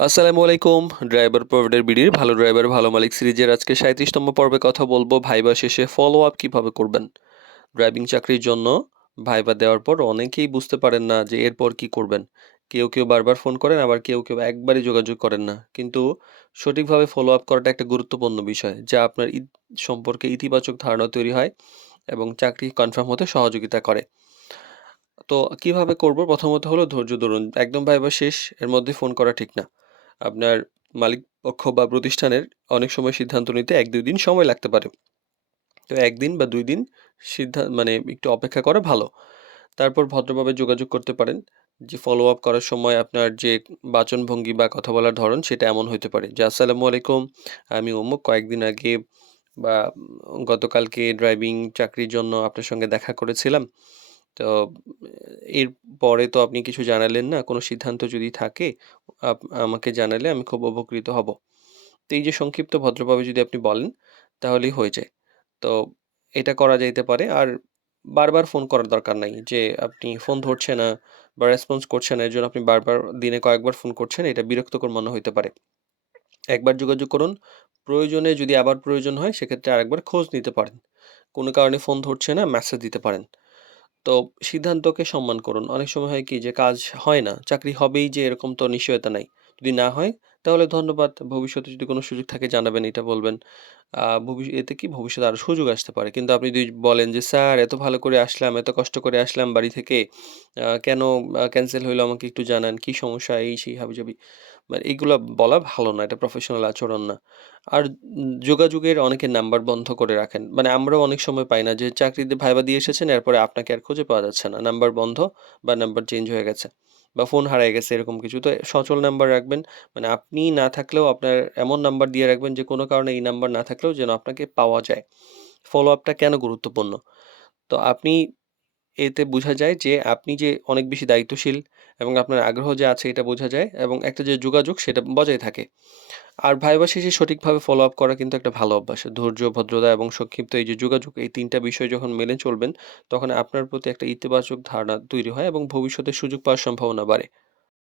আসসালামু আলাইকুম। Driver provider বিডির ভালো ড্রাইভার ভালো মালিক সিরিজের আজকে ৩৭তম পর্বে কথা বলবো ভাইবা শেষে ফলো আপ কিভাবে করবেন। ড্রাইভিং চাকরির জন্য ভাইবা দেওয়ার পর অনেকেই বুঝতে পারেন না যে এরপর কি করবেন। কেউ বারবার ফোন করেন, আবার কেউ একবারই যোগাযোগ করেন না। কিন্তু সঠিকভাবে ফলো আপ করাটা একটা গুরুত্বপূর্ণ বিষয়, যা আপনার সম্পর্কে ইতিবাচক ধারণা তৈরি হয় এবং চাকরি কনফার্ম হতে সহযোগিতা করে। তো কিভাবে করব? প্রথমত হলো ধৈর্য ধরুন। একদম ভাইবা শেষ এর মধ্যে ফোন করা ঠিক না। আপনার মালিক পক্ষ বা প্রতিষ্ঠানের অনেক সময় সিদ্ধান্ত নিতে ১-২ দিন সময় লাগতে পারে। তো ১ দিন বা ২ দিন মানে একটু অপেক্ষা করা ভালো। তারপর ভদ্রভাবে যোগাযোগ করতে পারেন। যে ফলো আপ করার সময় আপনার যে বাচনভঙ্গি বা কথা বলার ধরন সেটা এমন হইতে পারে যে, "আসসালামু আলাইকুম। আমি অমুক কয়েকদিন আগে বা গতকালকে ড্রাইভিং চাকরির জন্য আপনার সঙ্গে দেখা করেছিলাম। তো এরপরে তো আপনি কিছু জানালেন না। কোনো সিদ্ধান্ত যদি থাকে আমাকে জানালে আমি খুব উপকৃত হব।" তো এই যে সংক্ষিপ্ত ভদ্রভাবে যদি আপনি বলেন তাহলেই হয়ে যায়। তো এটা করা যাইতে পারে। আর বারবার ফোন করার দরকার নাই। যে আপনি ফোন ধরছে না বা রেসপন্স করছে না, এজন্য আপনি বারবার দিনে কয়েকবার ফোন করছেন, এটা বিরক্তকর মনে হইতে পারে। একবার যোগাযোগ করুন। প্রয়োজনে যদি আবার প্রয়োজন হয় সেক্ষেত্রে আরেকবার খোঁজ নিতে পারেন। কোনো কারণে ফোন ধরছে না, মেসেজ দিতে পারেন। তো সিদ্ধান্তকে সম্মান করুন। অনেক সময় হয় কি যে কাজ হয় না, চাকরি হবেই যে এরকম তো নিশ্চয়তা নাই। যদি না হয় তাহলে ধন্যবাদ। ভবিষ্যতে যদি কোনো সুযোগ থাকে জানাবেন, এটা বলবেন। এতে কি ভবিষ্যতে আরো সুযোগ আসতে পারে। কিন্তু আপনি যদি বলেন যে, "স্যার এত ভালো করে আসলাম, এত কষ্ট করে আসলাম বাড়ি থেকে। কেন ক্যানসেল হইলো আমাকে একটু জানান। কি সমস্যা?" এই সেই হাবিজাবি। মানে এগুলা বলা ভালো না। এটা প্রফেশনাল আচরণ না। আর যোগাযোগের অনেকে নাম্বার বন্ধ করে রাখেন। মানে আমরাও অনেক সময় পাই না যে চাকরিতে ভাইবা দিয়ে এসেছেন, এরপরে আপনাকে আর খুঁজে পাওয়া যাচ্ছে না। নাম্বার বন্ধ বা নাম্বার চেঞ্জ হয়ে গেছে বা ফোন হারায় গেছে, এরকম কিছু। তো সচল নাম্বার রাখবেন। মানে আপনি না থাকলেও আপনার এমন নাম্বার দিয়ে রাখবেন যে কোনো কারণে এই নাম্বার না থাকলেও যেন আপনাকে পাওয়া যায়। ফলো আপটা কেন গুরুত্বপূর্ণ? তো আপনি এতে বোঝা যায় যে আপনি যে অনেক বেশি দায়িত্বশীল এবং আপনার আগ্রহ যে আছে এটা বোঝা যায় এবং একটা যে যোগাযোগ সেটা বজায় থাকে। আর ভাইবা শেষে সঠিকভাবে ফলো আপ করা কিন্তু একটা ভালো অভ্যাস। ধৈর্য, ভদ্রতা এবং সংক্ষিপ্ত এই যে যোগাযোগ, এই ৩ টা বিষয় যখন মেনে চলবেন তখন আপনার প্রতি একটা ইতিবাচক ধারণা তৈরি হয় এবং ভবিষ্যতে সুযোগ পাওয়ার সম্ভাবনা বাড়ে।